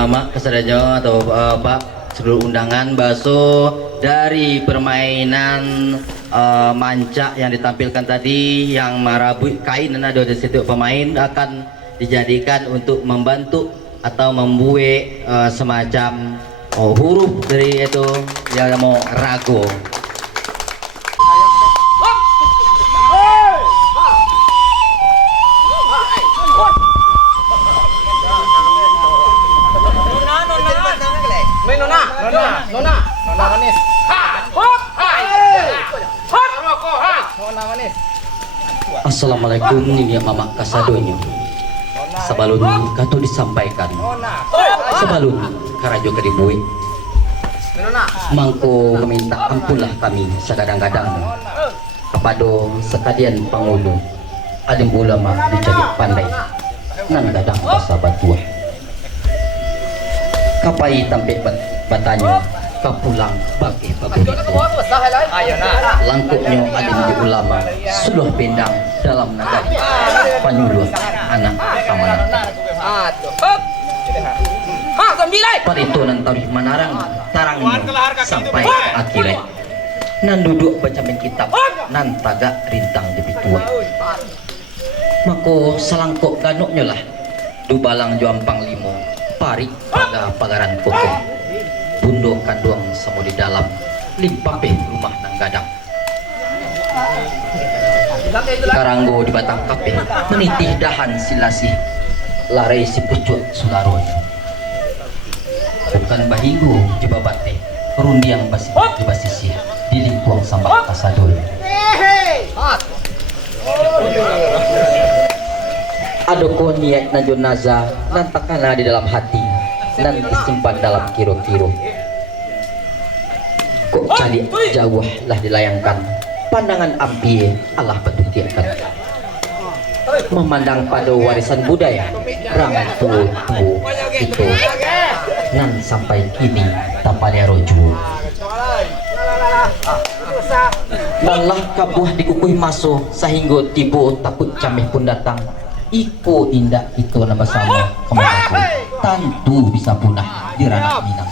Mak kesadanyo atau Pak seluruh undangan bakso dari permainan manca yang ditampilkan tadi yang marabui kain dan ada di situ pemain akan dijadikan untuk membantu atau membuat semacam huruf dari itu yang mau rago. Nona manis. Assalamualaikum ini mama kasadonyo. Sebelum katu disampaikan. Sebelum karajo kedibui. Mangko meminta ampunlah kami sekadang-kadang kepada sekalian pangulu alim ulama dicari pandai nan gadang bahasa batuah kapai tampil batanya kapulang bagi bagurito langkuknya alim di ulama sudah pendang dalam nagari panyuluh anak amanat paritonan tarikh manarang tarangnya sampai akhirat nan duduk baca main kitab nan tagak rintang di bitua mako selangkok ganoknya lah dubalang juampang limo parik pada pagaran pokok bundo kanduang samo di dalam limpapeh rumah nang gadang karanggo di batang kape menitih dahan silasi larai si pucuk sularoy bukan bahinggu di babate perundiang basi di basisi di lingkuang sambak kasadol adoko niat na jonaza nan takana di dalam hati dan disimpan dalam kiro-kiro kok cari jauh lah dilayangkan pandangan ampie Allah petutiakan memandang pada warisan budaya rangtu itu nan sampai kini tapada roju malah kabuh dikukuh masuk sehingga tiba takut camih pun datang iko indah itu nama sama kemanaku tentu bisa punah di ranah Minang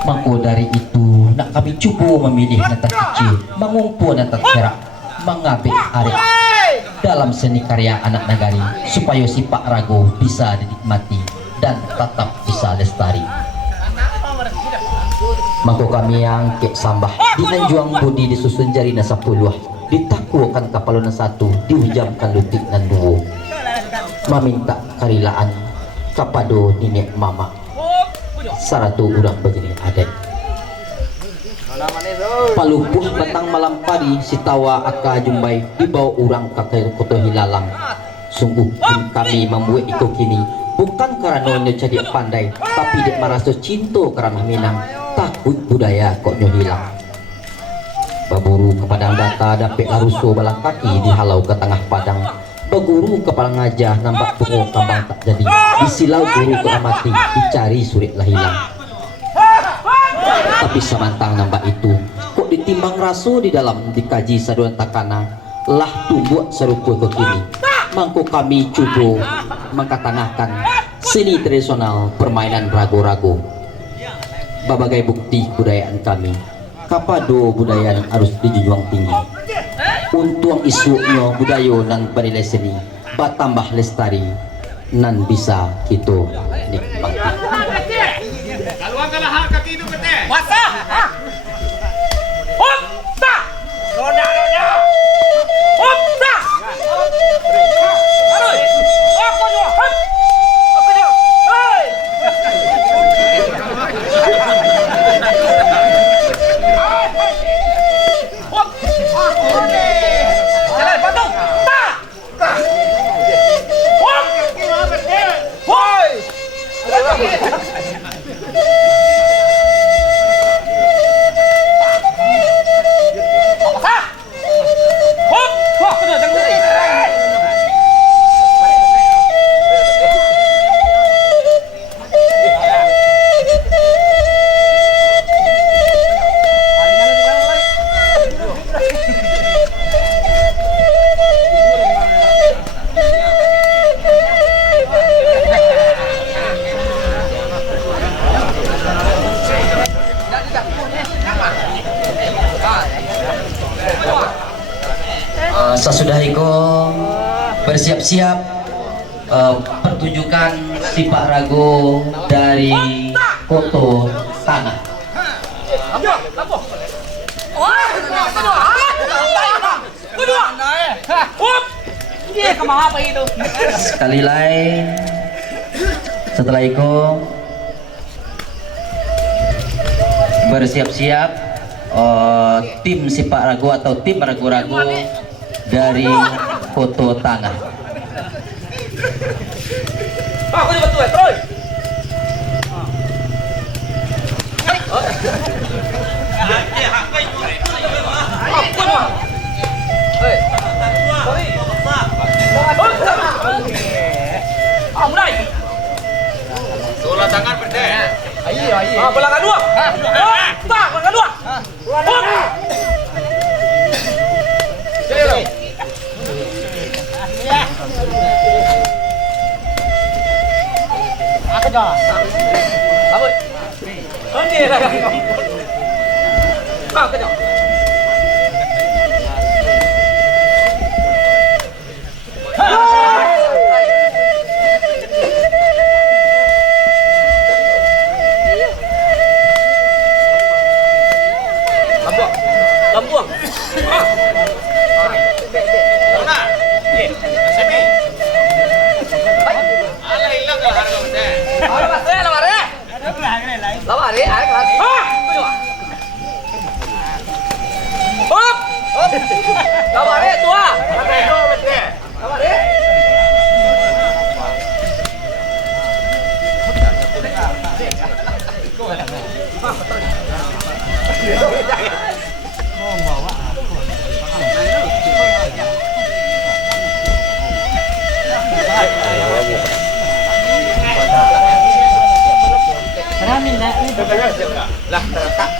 maka dari itu nak kami cuba memilih nantak kecil mengumpu nantak kerak mengabik arek dalam seni karya anak nagari supaya si Pak Rago bisa dinikmati dan tetap bisa lestari maka kami yang kek sambah di anjuang budi disusun jari nasa puluh ditakukan kapaluna satu dihujamkan lutik nan duo meminta karilaan kapado nenek mama saratu urang begini adet palupuh batang malam pari sitawa aka jumbai dibawa urang kakek koto hilalang sungguh kami membuat iko kini bukan karena nyonya jadi pandai tapi dia merasa cinta karena Minang takut budaya kok nyo hilang baburu ke padang data dapet laruso balang kaki dihalau ke tengah padang baguru kepala ngajah nampak tungo kambang tak jadi disilau guru ke amati dicari surit lah hilang tapi samantang nampak itu kok ditimbang raso di dalam dikaji saduan takana lah tumbuh serupu ke kini mangko kami coba mengkatangahkan seni tradisional permainan rago-rago babagai bukti budayaan kami kapado budaya yang harus dijunjung tinggi untung isunya budaya nan bernilai seni batambah lestari nan bisa kita nikmati kaluangkanlah hak kaki itu kete masa Hopta Nona Hopta Aduh apa dia hop apa dia hei jalan patung ta hop woi Sasudahiko bersiap-siap pertunjukan sipak rago dari Koto Tanah. Sekali lagi setelah itu bersiap-siap tim sipak rago atau tim rago-rago dari Koto Tangah. Bola tangan berdeh. Ayo. Belakang dua. Tak, belakang dua. Aku dah. Apa? Ini lah. Aku dah. Lampuang. Lona. Sini. Ala hilang kalau harga berdeh. Lawari, ada kelas. Hop. Lawari tua. Lawari. Lah, terletak.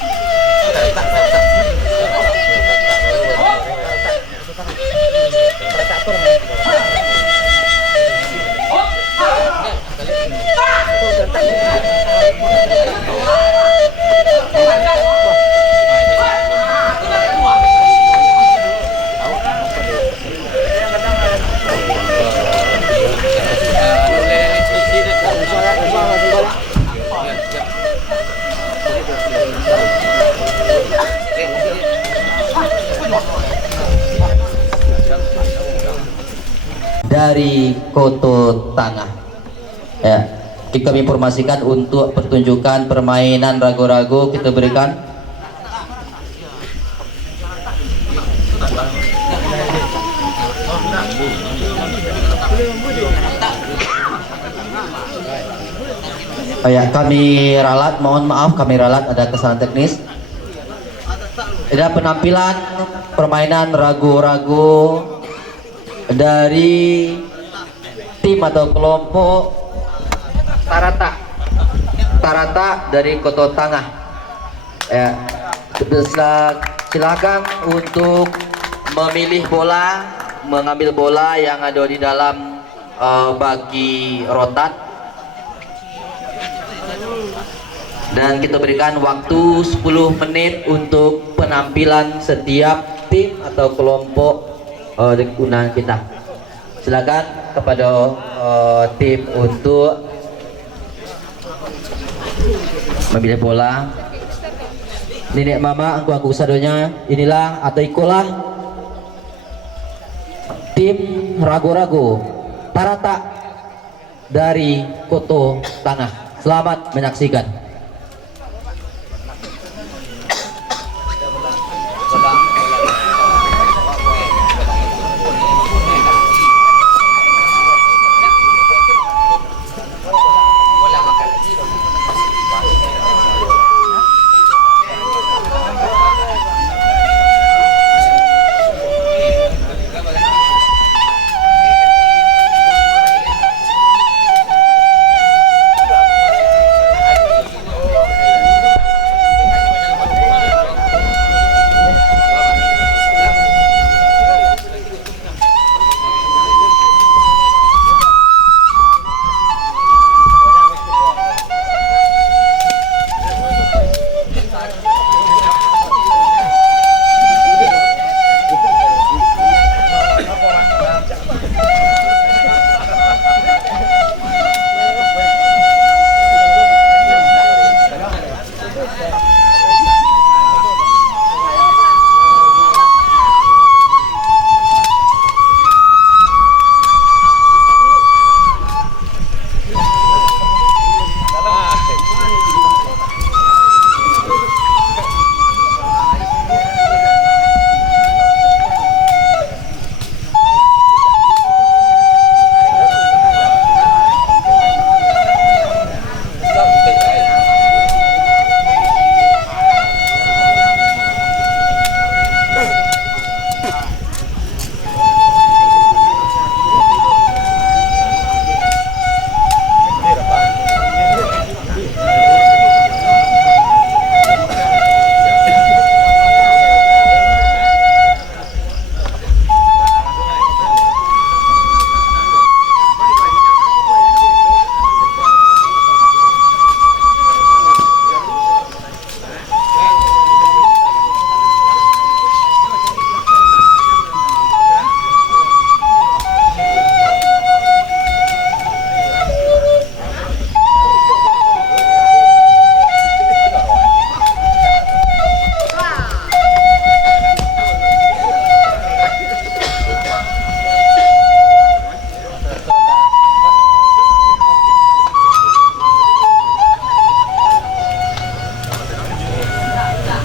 Dari Koto Tangah. Ya, kami informasikan untuk pertunjukan permainan rago-rago kita berikan ya, kami ralat, mohon maaf kami ralat ada kesalahan teknis. Ada penampilan permainan rago-rago dari tim atau kelompok Tarata dari Koto Tangah. Ya, silakan untuk memilih bola, mengambil bola yang ada di dalam bagi rotan, dan kita berikan waktu 10 menit untuk penampilan setiap tim atau kelompok undangan kita. Silakan kepada tim untuk memilih bola. Nenek mama, angku sadonya, inilah atau ikolah tim rago-rago Tarata dari Koto Tangah. Selamat menyaksikan.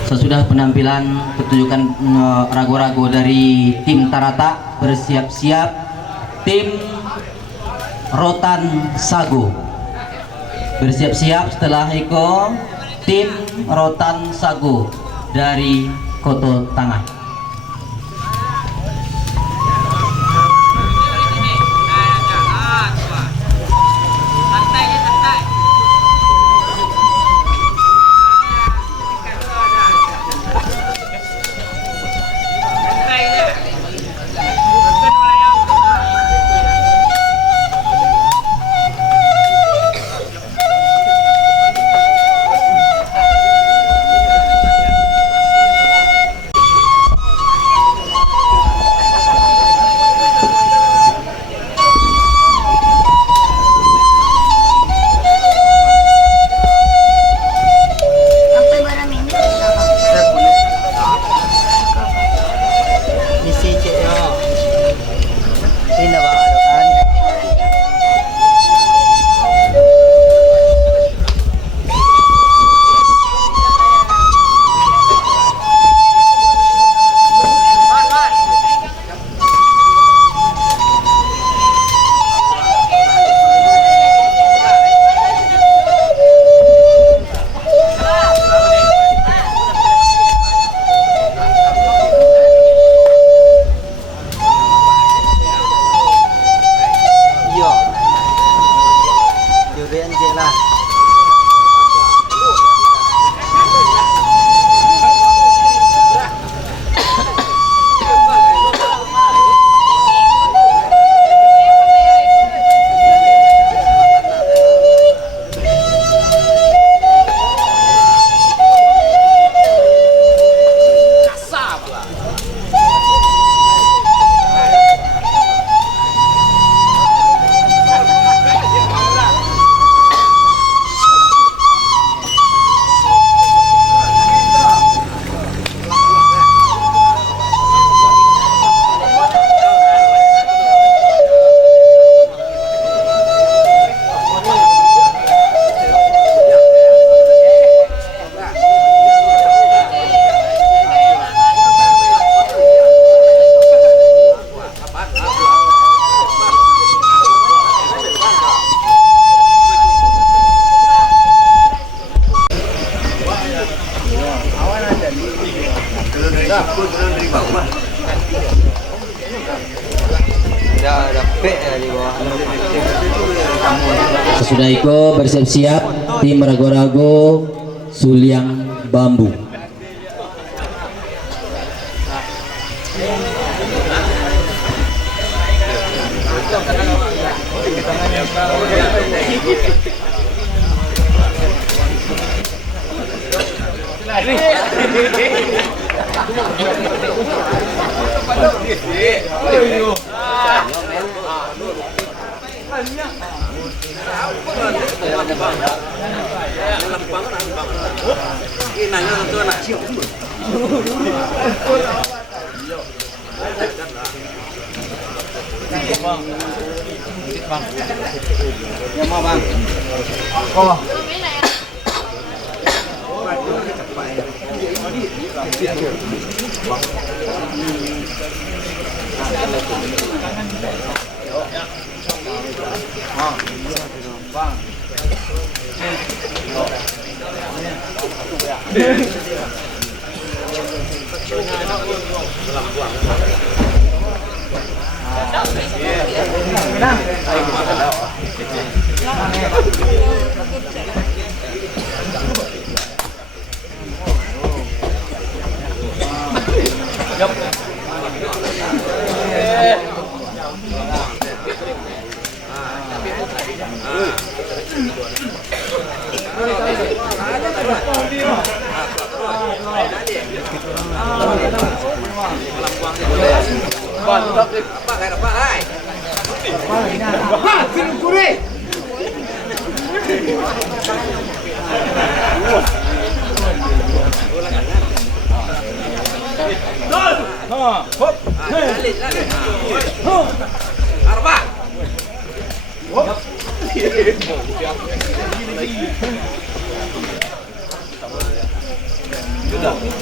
Sesudah penampilan pertunjukan rago-rago dari tim Tarata, bersiap-siap tim Rotan Sago. Bersiap-siap setelah itu tim Rotan Sago dari Koto Tangah. Sesudah itu bersiap-siap tim rago-rago Suliang Bambu. Yeah.